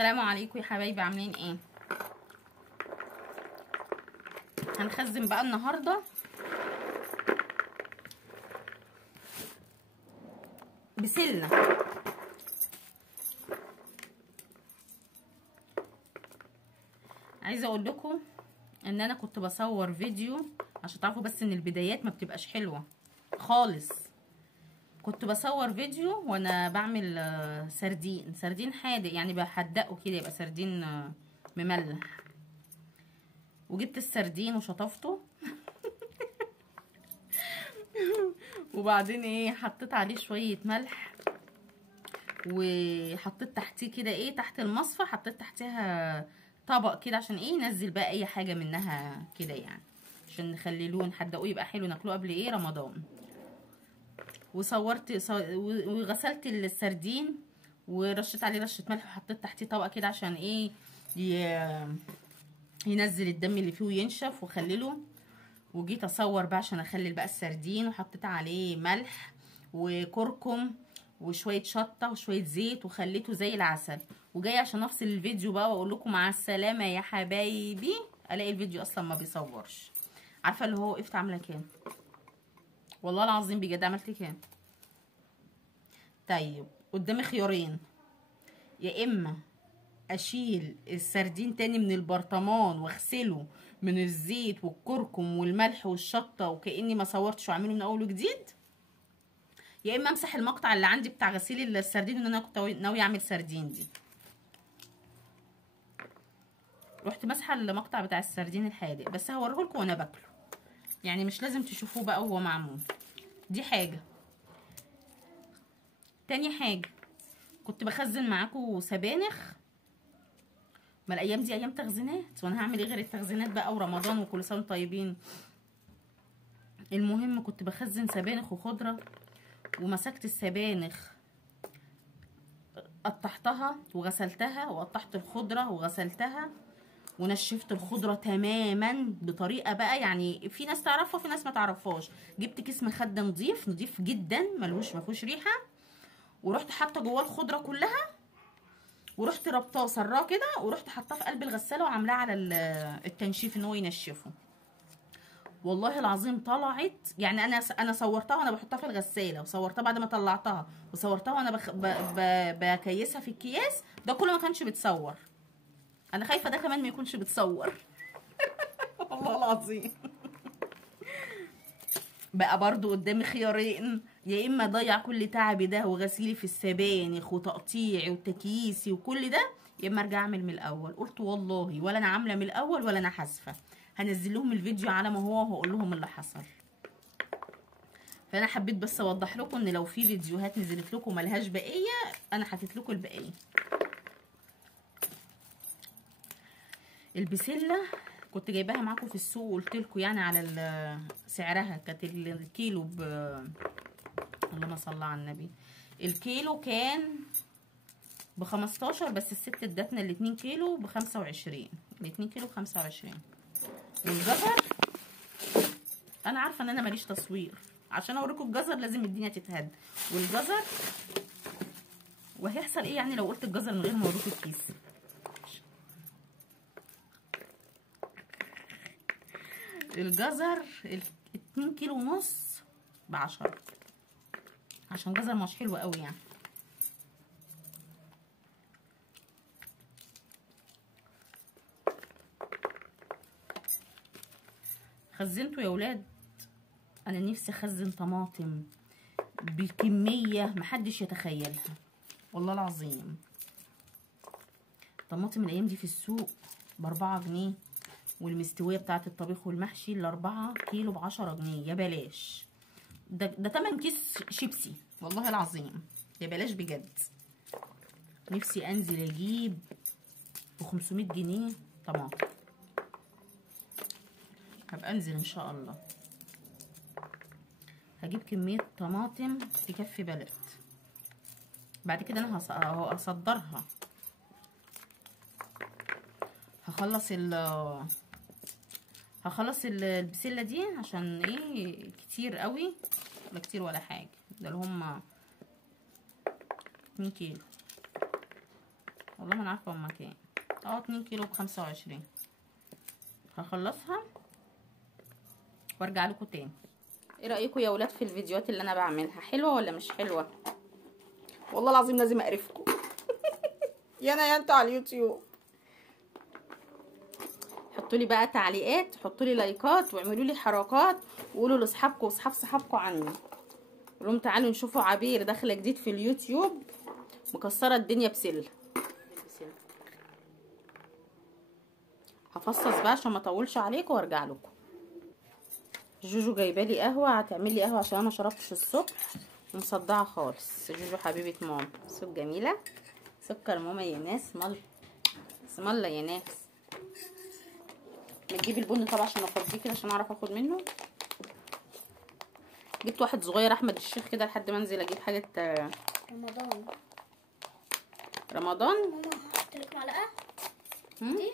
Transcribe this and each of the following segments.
السلام عليكم يا حبايبي، عاملين ايه؟ هنخزن بقى النهارده بسله. عايزه اقول لكم ان انا كنت بصور فيديو عشان تعرفوا بس ان البدايات ما بتبقاش حلوه خالص. كنت بصور فيديو وانا بعمل سردين حادق، يعني بحدقه كده يبقى سردين مملح. وجبت السردين وشطفته وبعدين ايه، حطيت عليه شويه ملح، وحطيت تحتيه كده ايه، تحت المصفى حطيت تحتها طبق كده عشان ايه، ننزل بقى اي حاجه منها كده، يعني عشان نخلي لون حدقوه يبقى حلو ناكلوه قبل ايه رمضان. وغسلت السردين ورشيت عليه رشه ملح وحطيت تحتيه طبق كده عشان ايه، ينزل الدم اللي فيه وينشف وخلله. وجيت اصور بقى عشان اخلل بقى السردين، وحطيت عليه ملح وكركم وشويه شطه وشويه زيت وخليته زي العسل. وجاي عشان افصل الفيديو بقى واقول لكم مع السلامه يا حبايبي، الاقي الفيديو اصلا ما بيصورش. عارفه اللي هو وقفت عامله كام؟ والله العظيم بجد عملت كام؟ طيب قدامي خيارين، يا اما اشيل السردين تاني من البرطمان واغسله من الزيت والكركم والملح والشطه وكاني ما صورتش واعمله من اول وجديد، يا اما امسح المقطع اللي عندي بتاع غسيل السردين ان انا كنت ناويه اعمل سردين دي. رحت ماسحه المقطع بتاع السردين الحادق، بس هوريه لكم وانا باكله، يعني مش لازم تشوفوه بقى وهو معمول. دي حاجه. تاني حاجه، كنت بخزن معاكم سبانخ. ما الايام دي ايام تخزينات، وانا هعمل ايه غير التخزينات بقى ورمضان وكل سنه طيبين. المهم كنت بخزن سبانخ وخضره، ومسكت السبانخ قطعتها وغسلتها، وقطعت الخضره وغسلتها، ونشفت الخضره تماما بطريقه بقى، يعني في ناس تعرفها وفي ناس ما تعرفهاش. جبت كيس مخده نضيف جدا ما فيهوش ريحه، ورحت حاطه جواه الخضره كلها، ورحت ربطاه سراه كده، ورحت حاطاه في قلب الغساله وعاملاه على التنشيف ان هو ينشفه. والله العظيم طلعت، يعني انا صورتها وانا بحطها في الغساله، وصورتها بعد ما طلعتها، وصورتها وانا بكيسها في الكياس. ده كله ما كانش بتصور، انا خايفه ده كمان ما يكونش بتصور والله العظيم. بقى برضو قدامي خيارين، يا اما اضيع كل تعبي ده وغسيلي في السبانخ وتقطيعي وتكييسي وكل ده، يا اما ارجع اعمل من الاول. قلت والله ولا انا عامله من الاول ولا انا حاسفه، هنزل لهم الفيديو على ما هو وهقول لهم اللي حصل. فانا حبيت بس اوضح لكم ان لو في فيديوهات نزلت لكم ملهاش بقيه، انا حكيت لكم البقيه. البسله كنت جايباها معاكم في السوق وقلت لكم يعني على سعرها. كانت الكيلو اللهم صل على النبي، الكيلو كان ب15، بس الست ادتنا ال2 كيلو ب25. ال2 كيلو ب25. والجزر انا عارفه ان انا ماليش تصوير، عشان اوريكم الجزر لازم الدنيا تتهد. والجزر وهيحصل ايه يعني لو قلت الجزر من غير ما اوريكم الكيس؟ الجزر 2 كيلو ونص ب10، عشان جزر مش حلو قوي يعني. خزنته يا ولاد. انا نفسي اخزن طماطم بكميه محدش يتخيلها، والله العظيم. طماطم الايام دي في السوق ب4 جنيه، والمستويه بتاعه الطبيخ والمحشي ال4 كيلو ب10 جنيه، يا بلاش. ده تمن كيس شيبسي، والله العظيم يا بلاش بجد. نفسي انزل اجيب ب500 جنيه طماطم، هبقى انزل ان شاء الله هجيب كميه طماطم تكفي بلد. بعد كده انا هصدرها، هخلص البسله دي، عشان ايه كتير قوي، ولا كتير ولا حاجه، ده اللي هم 2 كيلو. والله ما انا عارفه هما كام. 2 كيلو ب25. هخلصها وارجع لكم تاني. ايه رايكم يا ولاد في الفيديوهات اللي انا بعملها؟ حلوه ولا مش حلوه؟ والله العظيم لازم اقرفكم. يا انا يا انتوا على اليوتيوب. حطوا لي بقى تعليقات، حطوا لي لايكات، واعملوا لي حركات، وقولوا لاصحابكم واصحاب صحابكم عني. قولوا لهم تعالوا نشوفوا عبير داخله جديد في اليوتيوب مكسره الدنيا بسله. هفصص بقى عشان ما اطولش عليكم وارجع لكم. جوجو جايبه لي قهوه، هتعمل لي قهوه عشان انا شربتش الصبح ومصدعه خالص. جوجو حبيبه ماما، صوت جميله، سكر ماما يا ناس. اسم الله يا ناس. نجيب البن طبعا عشان افضيه كده عشان اعرف اخد منه. جبت واحد صغير احمد الشيخ كده لحد ما انزل اجيب حاجه رمضان. رمضان. ماما هحط لك معلقه دي.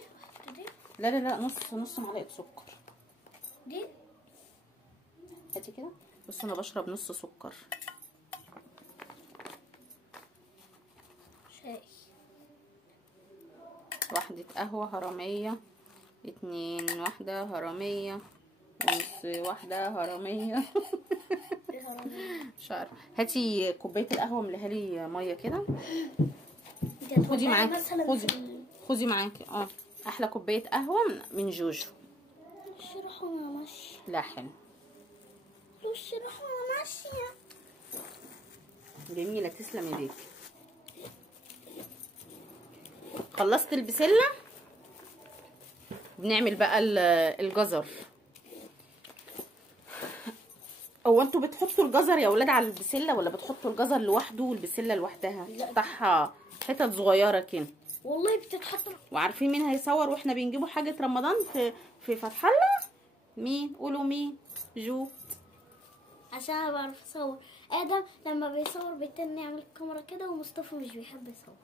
لا لا لا، نص معلقه سكر دي. هاتي كده. بص انا بشرب نص سكر. شاي. واحدة قهوة هرمية، 2 واحدة هرمية، نص واحدة هرمية. مش عارفة. هاتي كوباية القهوة امليها لي مية كده. خدي معاكي، خدي معاكي. احلى كوباية قهوة من جوجو. الشرح وانا ماشية. لا حلو. الشرح وانا ماشية. جميلة، تسلم ايديك. خلصت البسلة، بنعمل بقى الجزر. هو انتوا بتحطوا الجزر يا ولاد على البسلة ولا بتحطوا الجزر لوحده والبسلة لوحدها؟ بتقطعها حتت صغيرة كده. والله بتتحط. وعارفين مين هيصور واحنا بنجيبوا حاجة رمضان في فتح الله؟ مين؟ قولوا مين؟ جو. عشان انا بعرف اصور. ادم لما بيصور بيتني يعمل الكاميرا كده، ومصطفى مش بيحب يصور.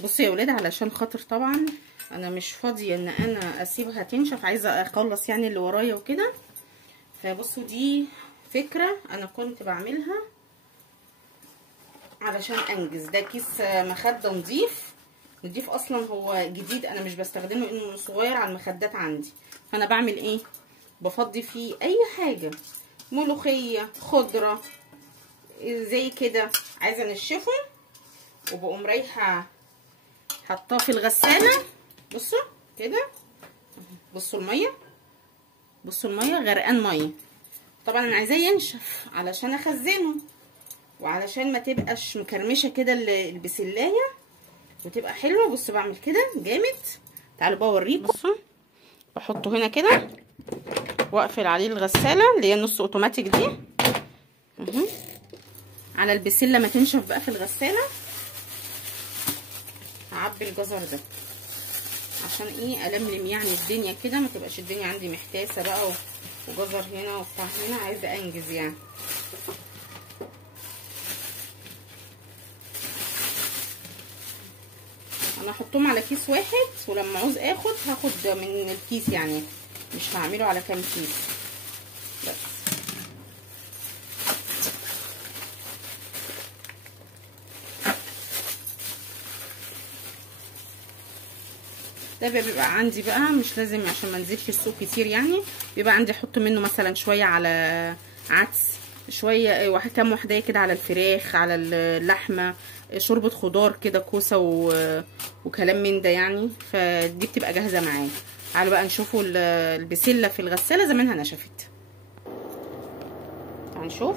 بصوا يا ولاد، علشان خاطر طبعا انا مش فاضيه ان انا اسيبها تنشف، عايزه اخلص يعني اللي ورايا وكده. فبصوا دي فكره انا كنت بعملها علشان انجز. ده كيس مخده نضيف اصلا، هو جديد انا مش بستخدمه انه صغير على المخدات عندي. فانا بعمل ايه؟ بفضي فيه اي حاجه، ملوخيه، خضره زي كده، عايزه انشفه، وبقوم رايحه حطاه في الغساله. بصوا كده، بصوا الميه، بصوا الميه غرقان ميه. طبعا انا عايزاه ينشف علشان اخزنه، وعلشان ما تبقاش مكرمشه كده البسلايه وتبقى حلوه. بصوا بعمل كده جامد. تعالوا بقى اوريكم. بصوا بحطه هنا كده واقفل عليه الغساله اللي هي نص اوتوماتيك دي على البسله ما تنشف بقى في الغساله. هعبي الجزر ده عشان ايه؟ الملم يعني الدنيا كده، ما تبقاش الدنيا عندي محتاسه بقى وجزر هنا وبتاع هنا. عايزه انجز يعني. انا هحطهم على كيس واحد، ولما عاوز هاخد من الكيس يعني، مش هعمله على كام كيس بس. ده بيبقى عندي بقى مش لازم عشان ما انزلش السوق كتير يعني. بيبقى عندي احط منه مثلا شويه على عدس، شويه كام وحدايه كده على الفراخ، على اللحمه، شوربه خضار كده، كوسه وكلام من ده يعني. فدي بتبقى جاهزه معايا. تعالوا بقى نشوفوا البسله في الغساله زمانها نشفت. هنشوف.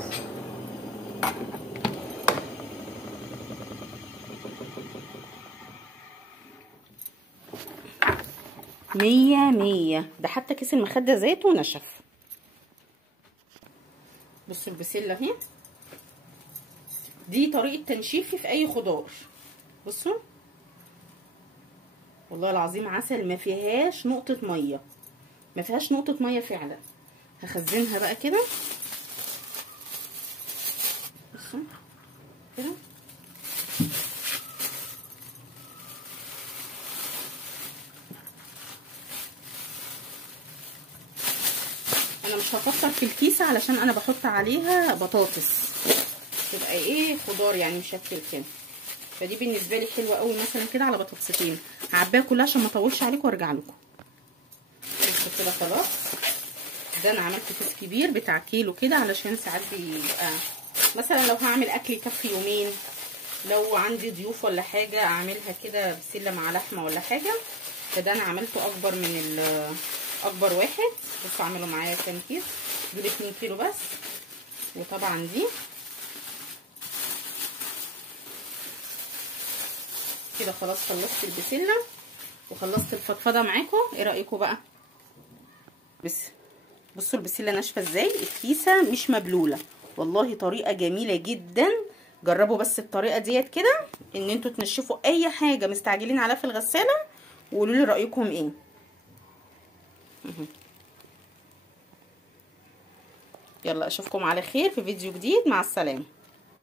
مية مية. ده حتى كيس المخدة ذاته نشف. بصوا البسلة اهي، دي طريقة تنشيفي في اي خضار. بصوا والله العظيم عسل، ما فيهاش نقطة مية، ما فيهاش نقطة مية فعلا. هخزنها بقى كده. بصوا كده. انا مش هكتر في الكيسة علشان انا بحط عليها بطاطس، تبقى ايه خضار يعني مشكل كده. فدي بالنسبه لي حلوه قوي مثلا كده على بطاطستين. هعبيها كلها عشان ما اطولش عليكم وارجع لكم. بصوا كده خلاص. ده انا عملت كيس كبير بتاع كيلو كده، علشان ساعات بيبقى مثلا لو هعمل اكل يكفي يومين، لو عندي ضيوف ولا حاجه اعملها كده بسله مع لحمه ولا حاجه. فده انا عملته اكبر من اكبر واحد. بصوا عملوا معايا كام كيس، دول 2 كيلو بس. وطبعا دي كده خلاص خلصت البسله وخلصت الفضفضه معاكم. ايه رايكم بقى؟ بصوا البسله ناشفه ازاي، الكيسه مش مبلوله. والله طريقه جميله جدا. جربوا بس الطريقه ديت كده، ان انتوا تنشفوا اي حاجه مستعجلين عليها في الغساله، وقولوا لي رايكم ايه. يلا اشوفكم على خير في فيديو جديد. مع السلامه.